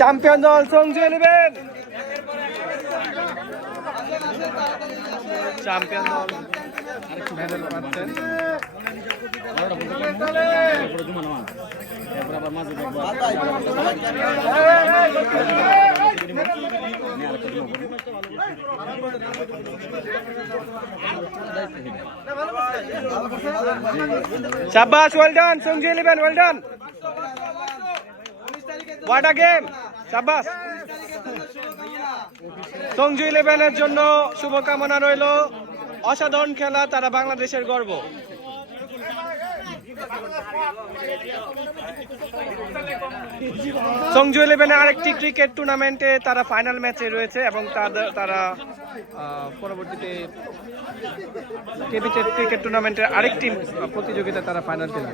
Champion দল সংজু eleven champion দল medal পাচ্ছেন শাবাশ well done Sanju eleven well done what a game শাবাশ Sanju ইলেভেনের জন্য শুভকামনা রইল। অসাধারণ খেলা, তারা বাংলাদেশের গর্ব। সংজু ইলেভেনের আরেকটি ক্রিকেট টুর্নামেন্টে তারা ফাইনাল ম্যাচে রয়েছে এবং তারা পরবর্তীতে ক্রিকেট টুর্নামেন্টের আরেকটি প্রতিযোগিতা তারা ফাইনাল খেলবে।